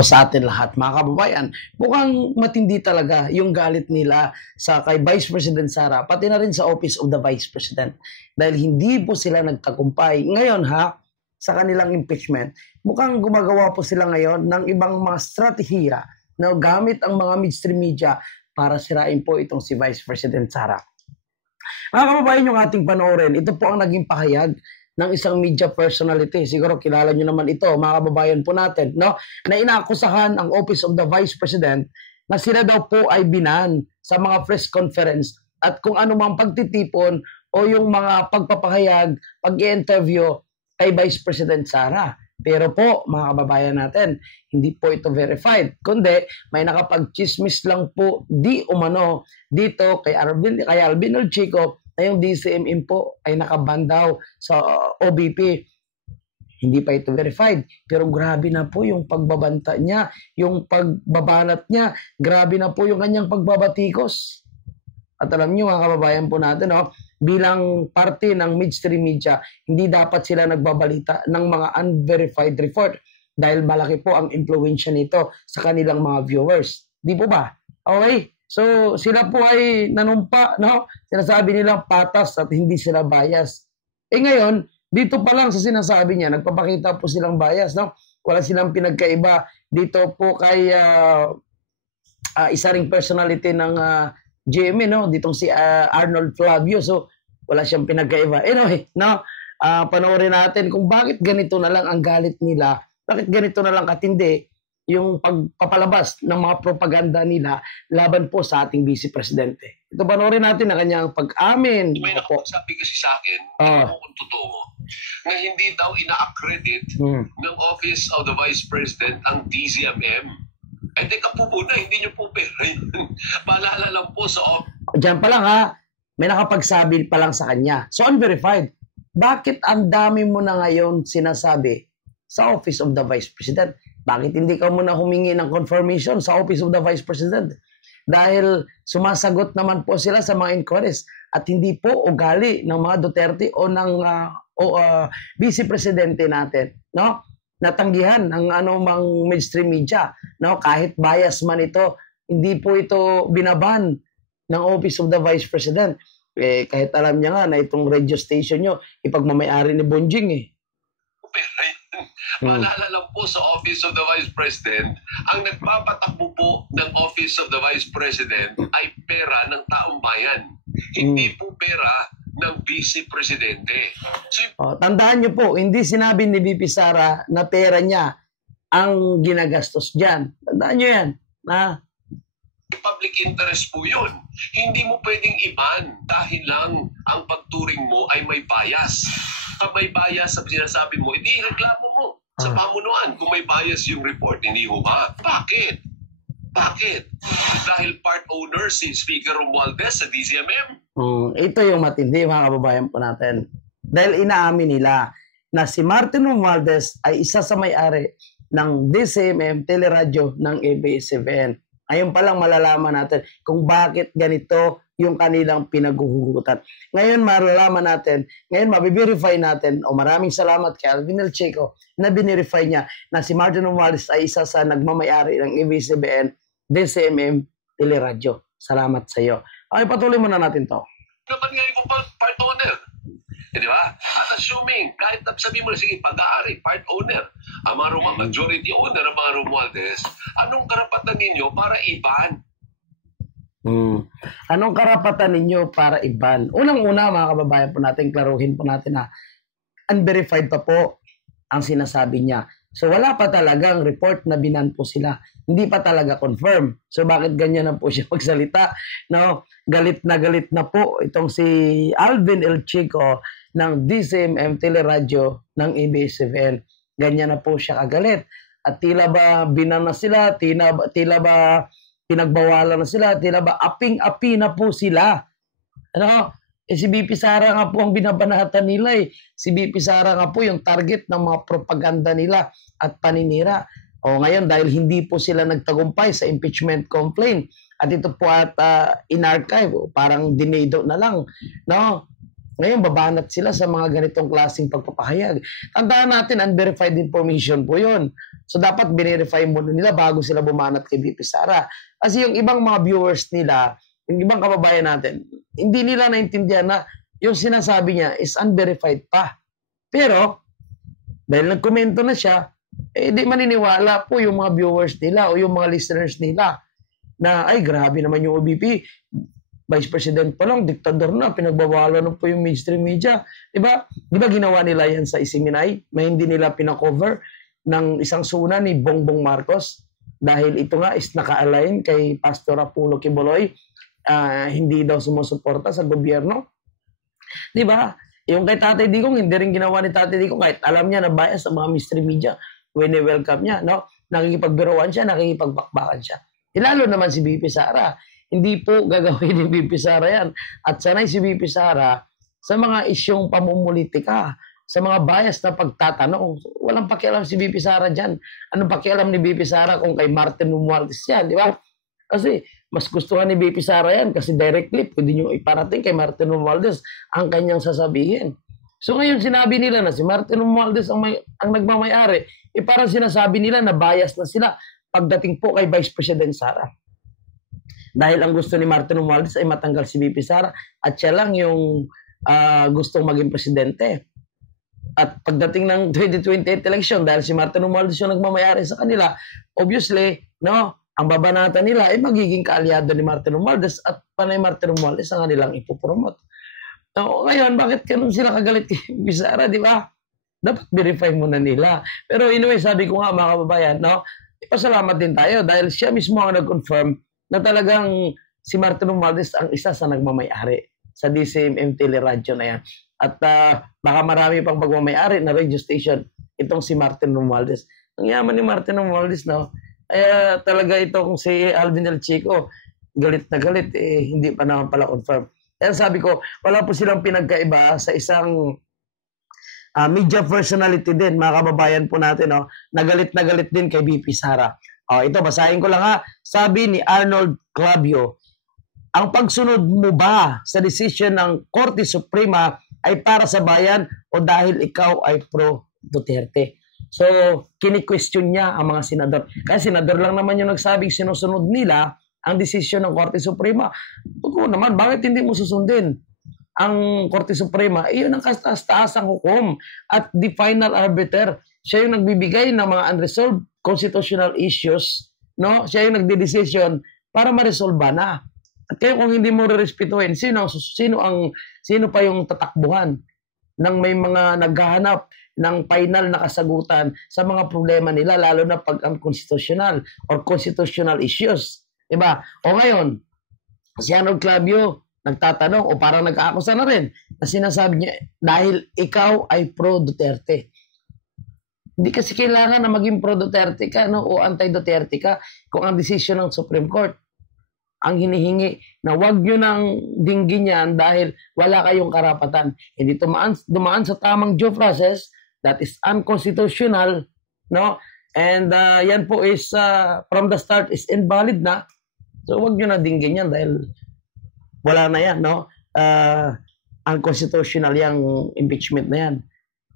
sa atin lahat, mga kababayan. Mukhang matindi talaga yung galit nila sa kay Vice President Sara, pati na rin sa Office of the Vice President. Dahil hindi po sila nagtagumpay. Ngayon sa kanilang impeachment, mukhang gumagawa po sila ngayon ng ibang mga strategiya na gamit ang mga mainstream media para sirain po itong si Vice President Sara. Mga kababayan, yung ating panoorin, ito po ang naging pahayag ng isang media personality. Siguro kilala nyo naman ito, mga kababayan po natin, no? Na inaakusahan ang Office of the Vice President na sila daw po ay binan sa mga press conference at kung ano mang pagtitipon o yung mga pagpapahayag, pag-i-interview kay Vice President Sara. Pero po, mga kababayan natin, hindi po ito verified. Kundi, may nakapag-chismis lang po di umano dito kay Alvin Elchico na yung DCMM po ay nakaban daw sa OBP. Hindi pa ito verified. Pero grabe na po yung pagbabanta niya, yung pagbabanat niya, grabe na po yung kanyang pagbabatikos. At alam niyo, mga kababayan po natin, bilang parte ng mainstream media, hindi dapat sila nagbabalita ng mga unverified report dahil malaki po ang impluwensya nito sa kanilang mga viewers. Di po ba? Okay? So, sila po ay nanumpa, no? Sinasabi nilang patas at hindi sila bias. Ngayon, dito pa lang sa sinasabi niya, nagpapakita po silang bias, no? Wala silang pinagkaiba. Dito po kay isa ring personality ng GMA, no? Ditong si Arnold Flavio. So, wala siyang pinagkaiba. Anyway, no? Panoorin natin kung bakit ganito na lang ang galit nila, bakit ganito na lang katindi yung pagpapalabas ng mga propaganda nila laban po sa ating Vice Presidente. Ito panoorin natin ang kanyang pag-amin. May nakapagsabi kasi sa akin, kung totoo, na hindi daw ina-accredit ng Office of the Vice President ang DZMM. Teka po muna, hindi nyo po pera yun. Paalala lang po sa Diyan pa lang may nakapagsabi pa lang sa kanya. So unverified. Bakit ang dami mo na ngayon sinasabi sa Office of the Vice President? Bakit hindi ka muna humingi ng confirmation sa Office of the Vice President? Dahil sumasagot naman po sila sa mga inquiries at hindi po ugali ng mga Duterte o ng Vice Presidente natin, no? Natanggihan ng anumang mainstream media, no? Kahit bias man ito, hindi po ito binaban ng Office of the Vice President. Kahit alam niya nga na itong radio station nyo, ipagmamayari ni Bonjing Maalala lang po sa Office of the Vice President, ang nagpapatakbo po ng Office of the Vice President ay pera ng taong bayan. Hindi po pera ng Vice Presidente. Tandaan niyo po, hindi sinabi ni VP Sara na pera niya ang ginagastos dyan. Tandaan niyo yan. Public interest po yun. Hindi mo pwedeng iban dahil lang ang pagturing mo ay may bias. Kung may bias sa sinasabi mo, hindi reklamo mo sa pamunuan. Kung may bias yung report, hindi mo ba? Bakit? Dahil part owner si Speaker Romualdez sa DZMM? Ito yung matindi, mga kababayan po natin. Dahil inaamin nila na si Martin Romualdez ay isa sa may-ari ng DCMM Teleradyo ng ABS-CBN. Ayun pa lang malalaman natin kung bakit ganito yung kanilang pinaghuhugutan. Ngayon malalaman natin, ngayon mabiverify natin, maraming salamat kay Alvin Elchico na binirify niya na si Martin Romualdez ay isa sa nagmamayari ng ABS-CBN, DCMM, Teleradyo. Salamat sa iyo. Okay, patuloy muna natin to. Dapat nga yung part owner. Di ba? At assuming, kahit sabi mo, sige, pag-aari, part owner, ang mga majority owner ng mga Romualdez, anong karapatan ninyo para iban? Anong karapatan ninyo para iban? Unang-una, mga kababayan po natin, klaruhin po natin na unverified pa po ang sinasabi niya. So wala pa talagang report na binan po sila. Hindi pa talaga confirm. So bakit ganyan na po siya magsalita? No? Galit na po itong si Alvin Elchico ng DCMM Teleradyo ng ABS-CBN. Ganyan na po siya kagalit. At tila ba binan na sila, tila ba pinagbawalan na sila, tila ba aping-api na po sila. Ano? Si BP Sara nga po ang binabanatan nila Si BP Sara nga po yung target ng mga propaganda nila at paninira. Ngayon dahil hindi po sila nagtagumpay sa impeachment complaint at ito po at in-archive, parang dinido na lang. No? Ngayon, babanat sila sa mga ganitong klaseng pagpapahayag. Tandaan natin, unverified information po yun. So, dapat binirify muna nila bago sila bumanat kay BP Sara. Kasi yung ibang mga viewers nila, yung ibang kababayan natin, hindi nila naintindihan na yung sinasabi niya is unverified pa. Pero, dahil nagkomento na siya, di maniniwala po yung mga viewers nila o yung mga listeners nila na, ay, grabe naman yung OBP. Vice President pa lang, diktador na, pinagbawalan na po yung mainstream media. Diba? Diba ginawa nila yan sa Isiminay? May hindi nila pinakover ng isang suna ni Bongbong Marcos dahil ito nga is naka-align kay Pastor Apollo Quiboloy, hindi daw sumusuporta sa gobyerno. Diba? Yung kay Tatay Digong, hindi rin ginawa ni Tatay Digong kahit alam niya na bias sa mga mainstream media when welcome niya. No? Nakikipagbiruan siya, nakikipagbakbakan siya. Lalo naman si BP Sara. Hindi po gagawin ni BP Sara yan. At sanay si BP Sara sa mga isyong pamumulitika, sa mga bias na pagtatanong. Walang pakialam si BP Sara dyan. Anong pakialam ni BP Sara kung kay Martin Romualdez yan, di ba? Kasi mas gustuhan ni BP Sara yan kasi directly pwede nyo iparating kay Martin Romualdez ang kanyang sasabihin. So ngayon sinabi nila na si Martin Romualdez ang nagmamayari, parang sinasabi nila na bias na sila pagdating po kay Vice President Sara. Dahil ang gusto ni Martin Romualdez ay matanggal si BP Sara at siya lang yung gustong maging presidente. At pagdating ng 2028 election, dahil si Martin Romualdez yung nagmamayari sa kanila, obviously, no, ang babanatan nila ay magiging kaalyado ni Martin Romualdez at panay Martin Romualdez ang kanilang ipopromote. So, ngayon, bakit ganun sila kagalit kay BP Sara, di ba? Dapat verify muna nila. Pero anyway, sabi ko nga mga kababayan, no, ipasalamat din tayo dahil siya mismo ang nag-confirm na talagang si Martin Romualdez ang isa sa nagmamayari sa DCMM Teleradyo na yan. At baka marami pang pagmamayari na radio station itong si Martin Romualdez. Ang yaman ni Martin Romualdez, no? Kaya talaga ito kung si Alvin El Chico, galit na galit, hindi pa naman pala confirm. Kaya sabi ko, wala po silang pinagkaiba sa isang media personality din, mga kababayan po natin, no? Nagalit na galit din kay BP Sara. Ito, basahin ko lang ha. Sabi ni Arnold Clavio, ang pagsunod mo ba sa desisyon ng Korte Suprema ay para sa bayan o dahil ikaw ay pro Duterte? So, kini-question niya ang mga senador. Kaya senador lang naman yung nagsabing sinusunod nila ang desisyon ng Korte Suprema. Huwag naman, bakit hindi mo susundin? Ang Korte Suprema, iyon ang kataas-taasang hukom at the final arbiter. Siya yung nagbibigay ng mga unresolved constitutional issues, no? Siya yung nagde-decision para ma-resolve na. At kaya kung hindi mo re-respetuhin, sino pa yung tatakbuhan ng may mga naghahanap ng final na kasagutan sa mga problema nila, lalo na pag ang constitutional or constitutional issues. Diba? O ngayon, si Arnold Clavio nagtatanong o parang nag-aakusa na rin na sinasabi niya, dahil ikaw ay pro-Duterte. Hindi kasi kailangan na maging pro-Duterte ka, no, o anti-Duterte ka kung ang desisyon ng Supreme Court ang hinihingi na wag nyo nang dinggin yan dahil wala kayong karapatan. Hindi dumaan sa tamang due process, that is unconstitutional, no? And yan po is from the start is invalid na. So wag nyo na dinggin yan dahil wala na yan, no? Unconstitutional yung impeachment na yan.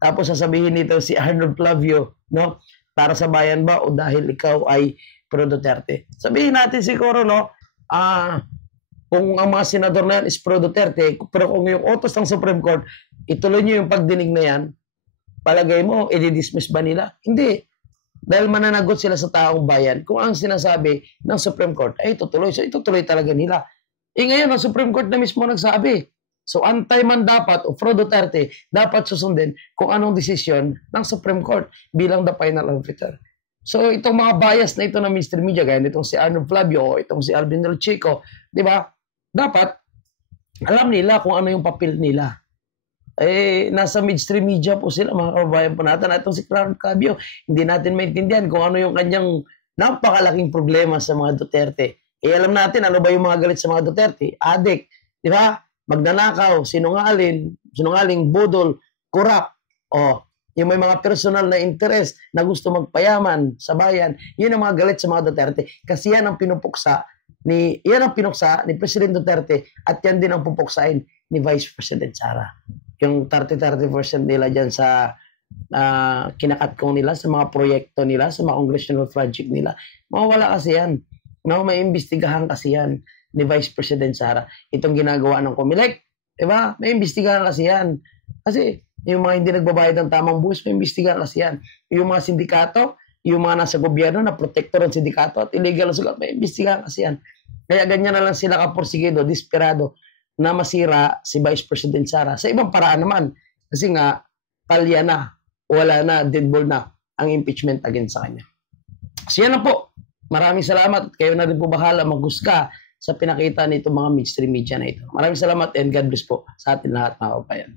Tapos sasabihin nito si Arnold Clavio, no? Para sa bayan ba o dahil ikaw ay pro Duterte? Sabihin natin siguro, no? Kung ang mga senador na yan is pro Duterte, pero kung yung utos ng Supreme Court, ituloy nyo yung pagdinig na yan, palagay mo, i-dismiss ba nila? Hindi. Dahil mananagot sila sa taong bayan kung ang sinasabi ng Supreme Court ay itutuloy. So itutuloy talaga nila. Ngayon, ang Supreme Court na mismo nagsabi. So, antay man dapat o pro Duterte dapat susundin kung anong desisyon ng Supreme Court bilang the final arbiter. So, itong mga bias na ito ng mainstream media, gaya nitong si Arnold Flavio o itong si Alvin El Chico, di ba? Dapat alam nila kung ano yung papel nila. Nasa mainstream media po sila, mga kababayan po natin. Itong si Arnold Flavio, hindi natin maintindihan kung ano yung kanyang napakalaking problema sa mga Duterte. Alam natin ano ba yung mga galit sa mga Duterte? Adik, di ba? Magnanakaw, sinungaling, budol, kurap, yung may mga personal na interest na gusto magpayaman sa bayan, yun ang mga galit sa mga Duterte. Kasi yan ang pinuksa ni President Duterte at yan din ang pupuksain ni Vice President Sara. Yung 30% nila dyan sa kinakatkong nila, sa mga proyekto nila, sa mga congressional project nila, mawawala kasi yan. No, may imbestigahan kasi yan ni Vice President Sara. Itong ginagawa ng COMELEC, diba? May imbestigahan kasi yan. Kasi yung mga hindi nagbabayad ng tamang buwis, may imbestigahan kasi yan. Yung mga sindikato, yung mga nasa gobyerno na protektor ng sindikato at illegal na sugat, may imbestigahan kasi yan. Kaya ganyan na lang sila kapursigido, desperado, na masira si Vice President Sara. Sa ibang paraan naman, kasi nga, palya na, wala na, deadball na ang impeachment against sa kanya. So yan na po. Maraming salamat. Kayo na rin po bahala maghusga sa pinakita nitong mga mainstream media na ito. Maraming salamat and God bless po sa atin lahat mga kabayan.